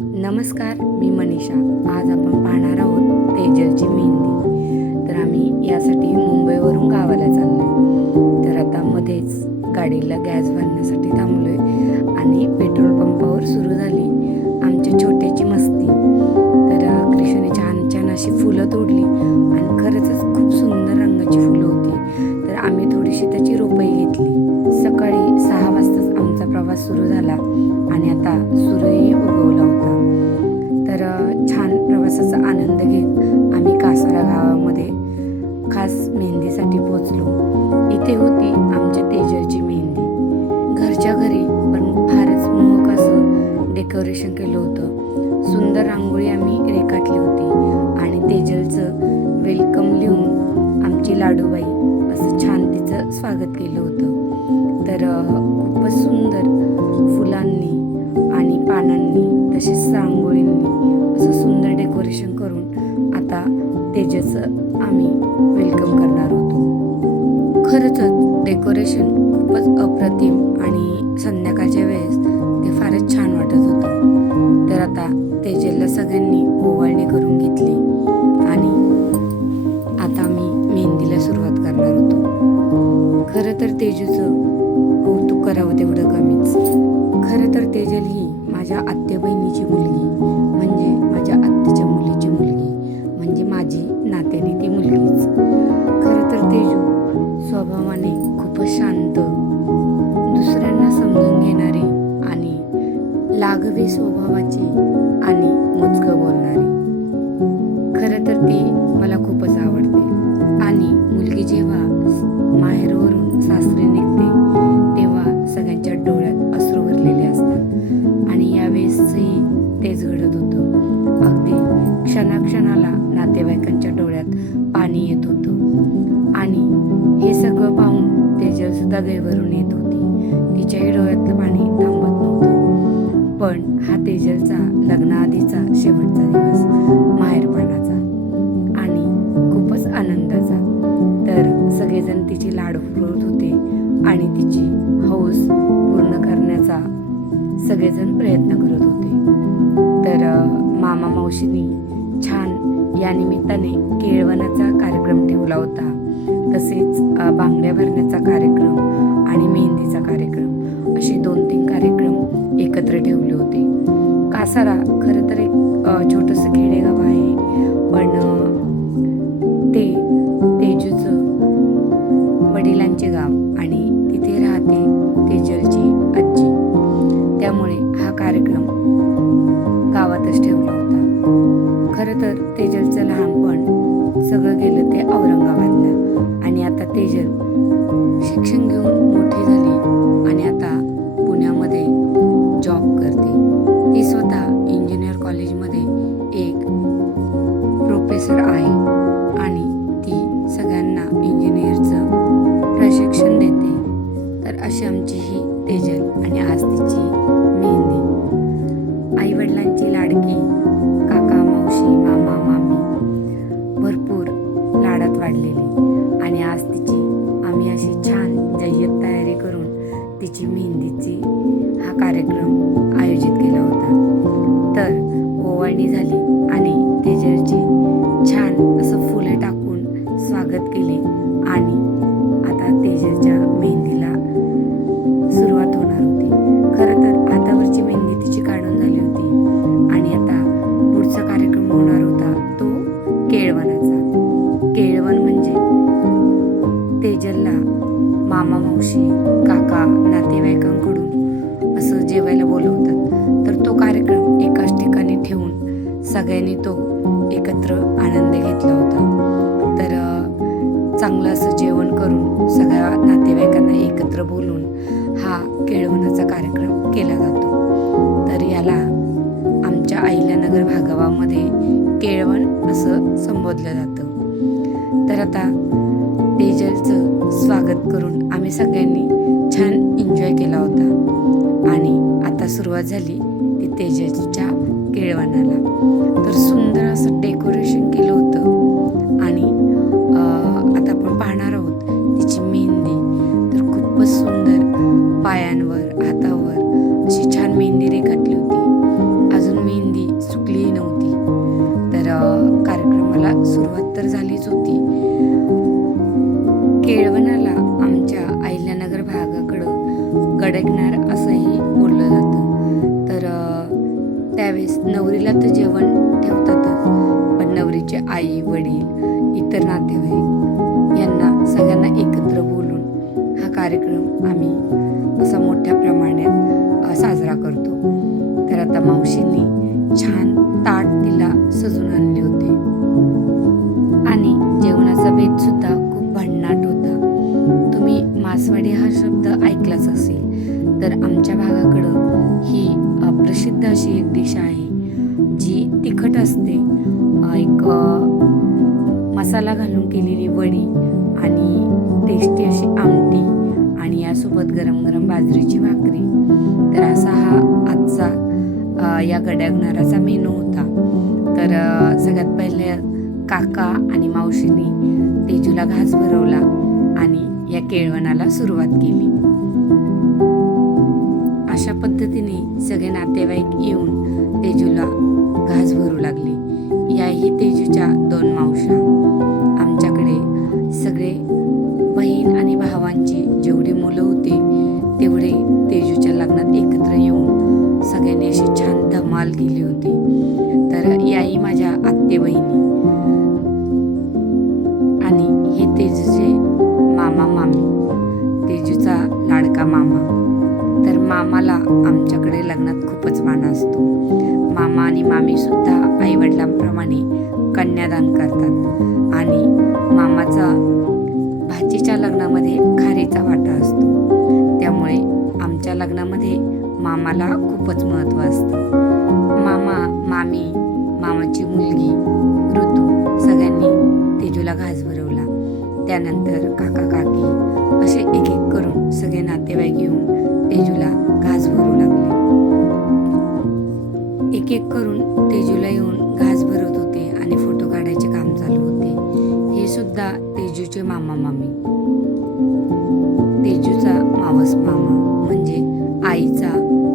नमस्कार मी मनीषा. आज आपण पाहणार आहोत तेजलची मेहंदी. तर आम्ही यासाठी मुंबईवरून गावाला चाललो आहे तर आता मध्येच गाडीला गॅस भरण्यासाठी थांबलो आहे आणि पेट्रोल पंपावर सुरू झाली आमच्या छोट्याची मस्ती. तर कृष्णाने छान छान अशी फुलं तोडली आणि खरंच खूप सुंदर रंगाची फुलं होती. तर आम्ही थोडीशी त्याची रोपही घेतली. सकाळी सहा वाजताच आमचा प्रवास सुरू झाला. रांगोळींनी असं सुंदर डेकोरेशन करून आता तेजेचं आम्ही वेलकम करणार होतो. खरंच डेकोरेशन खूपच अप्रतिम आणि संध्याकाळच्या वेळेस ते फारच छान वाटत होतं. तर आता तेजेला सगळ्यांनी ओवाळणी करून घेतली आणि आता आम्ही मेहंदीला सुरुवात करणार होतो. खरं तर तेजूचं तेच होतं. अगदी क्षणाक्षणाला नातेवाईकांच्या डोळ्यात पाणी येत होतं. आणि हे सगळं पाहून तेजलसुद्धा गैवरून येत होती. तिच्याही डोळ्यातलं पाणी थांबत नव्हतं. पण हा तेजलचा लग्नाआधीचा शेवटचा दिवस माहेरपणाचा आणि खूपच आनंदाचा. तर सगळेजण तिची लाड पुरवत होते आणि तिची हौस पूर्ण करण्याचा सगळेजण प्रयत्न करत मामा मावशींनी छान या निमित्ताने केळवणाचा कार्यक्रम ठेवला होता. तसेच बांगड्या भरण्याचा कार्यक्रम आणि मेहंदीचा कार्यक्रम असे दोन तीन कार्यक्रम एकत्र ठेवले होते. कासारा खरं तर एक छोटंसं खेडेगाव आहे. पण खरं तर तेजलचं नगर भागावामध्ये केळवण असं संबोधलं जातं. तर आता डेजलचं स्वागत करून आम्ही सगळ्यांनी छान एन्जॉय केला होता. आणि आता सुरुवात झाली ती तेजलच्या केळवणाला. तर सुंदर असं डेकोरेशन केलं होतं. ताट तिला सजून आणले होते. आणि जेवणाचा बेत सुद्धा खूप भन्नाट होता. तुम्ही मासवाडी हा शब्द ऐकलाच असेल तर आमच्या भागाकडं ही प्रसिद्ध अशी एक डिश आहे जी तिखट असते. एक मसाला घालून केलेली वडी आणि टेस्टी अशी आमटी आणि यासोबत गरम गरम बाजरीची भाकरी. तर असा हा आजचा या गड्यागणाराचा मेनू तर सगळ्यात पहिले काका आणि मावशीने तेजूला घास भरवला आणि या केळवणाला सुरुवात केली. अशा पद्धतीने सगळे नातेवाईक येऊन तेजूला घास भरू लागले. याही तेजूच्या दोन मावशा माझ्या आत्ते बहिणी आणि हे तेजूचे मामा मामी तेजूचा लाडका मामा. तर मामाला आमच्याकडे लग्नात खूपच मान असतो. मामा आणि मामीसुद्धा आईवडिलांप्रमाणे कन्यादान करतात. आणि मामाचा भाचीच्या लग्नामध्ये खारीचा वाटा असतो. त्यामुळे आमच्या लग्नामध्ये मामाला खूपच महत्त्व असतं. मामा मामी मामाची मुलगी ऋतू सगळ्यांनी तेजूला घास भरवला. त्यानंतर काका काकी असे एक एक करून सगळे नातेवाईक येऊन तेजूला घास भरू लागले. एक एक करून तेजूला येऊन घास भरत होते आणि फोटो काढायचे काम चालू होते. हे सुद्धा तेजूचे मामा मामी. तेजूचा मावस मामा म्हणजे आईचा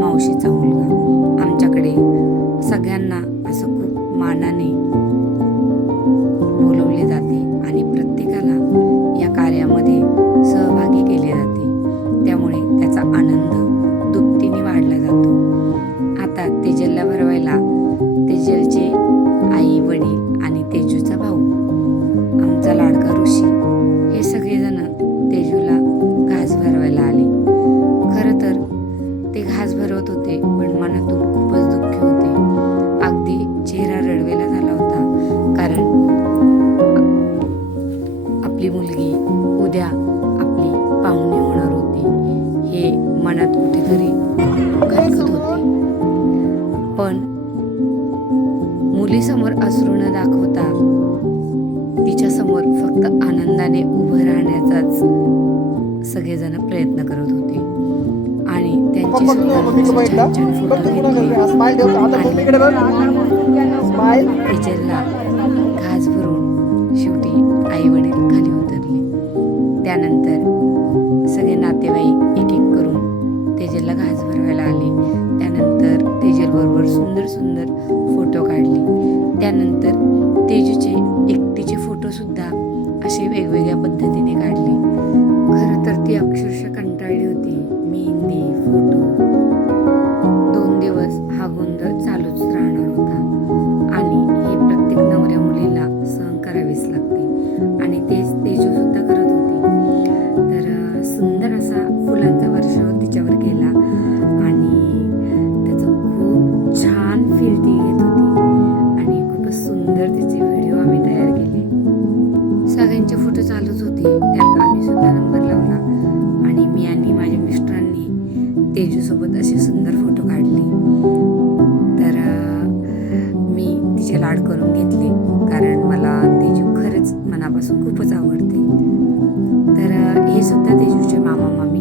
मावशीचा मुलगा. सगळ्यांना असं खूप स्माइल घास भरून शेवटी आई वडील खाली उतरले. त्यानंतर सगळे नातेवाईक एक एक करून तेजलला घास भरवायला आले. त्यानंतर तेजलबरोबर सुंदर सुंदर फोटो काढले. त्यानंतर तेजूचे एकटीचे फोटोसुद्धा असे वेगवेगळ्या पद्धतीने तिचे लाड करून घेतले. कारण मला तेजू खरंच मनापासून खूपच आवडते. तर हे सुद्धा तेजूचे मामा मामी.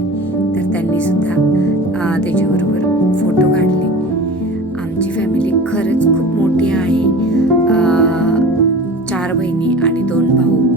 तर त्यांनी सुद्धा तेजूबरोबर फोटो काढले. आमची फॅमिली खरंच खूप मोठी आहे. चार बहिणी आणि दोन भाऊ.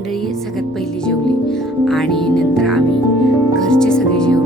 मंडळी सगळ्यात पहिली जेवली. आणि नंतर आम्ही घरचे सगळे जेवण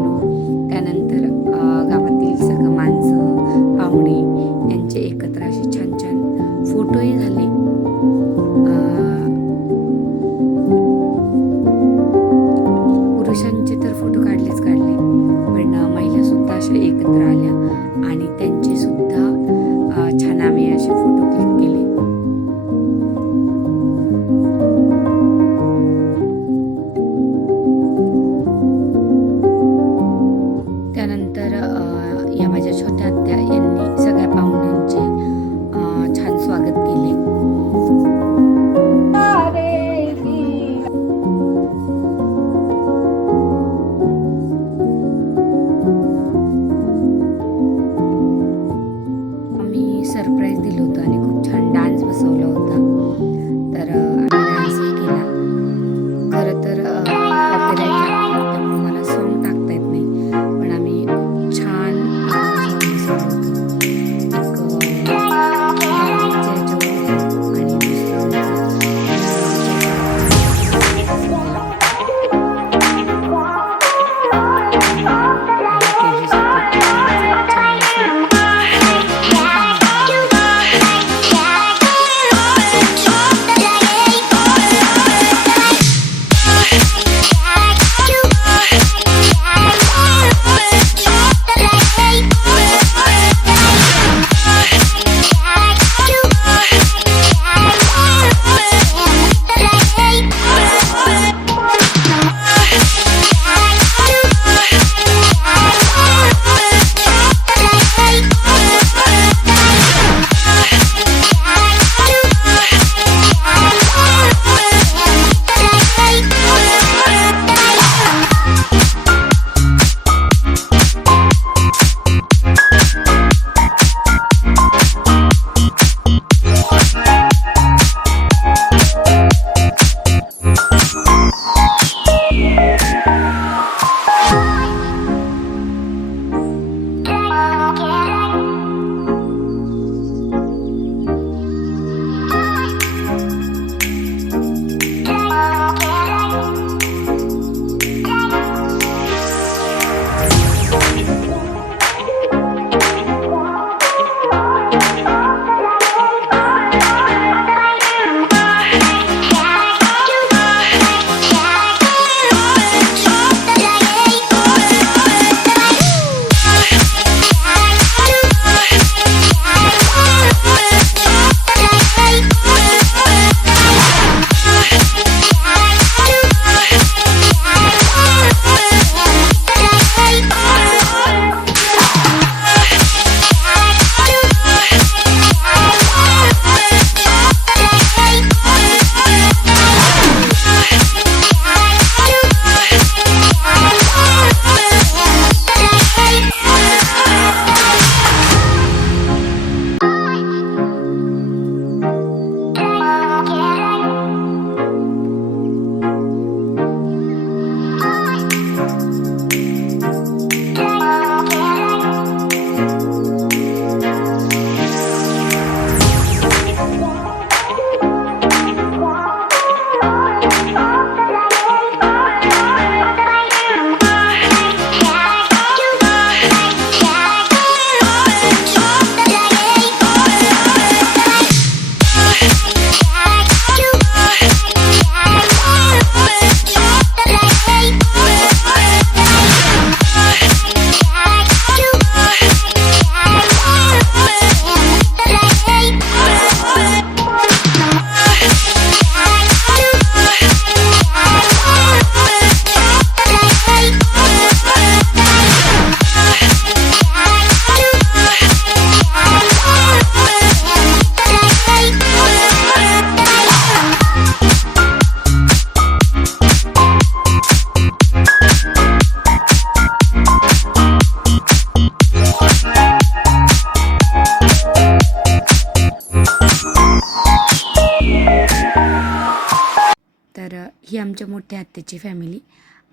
मोठ्या आत्याची फॅमिली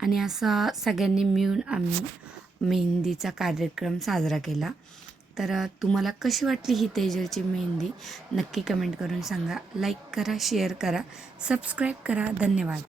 आणि असा सगळ्यांनी मिळून आम्ही मेहंदीचा कार्यक्रम साजरा केला. तर तुम्हाला कशी वाटली ही तेजलची मेहंदी? नक्की कमेंट करून सांगा. लाईक करा शेअर करा सबस्क्राईब करा. धन्यवाद.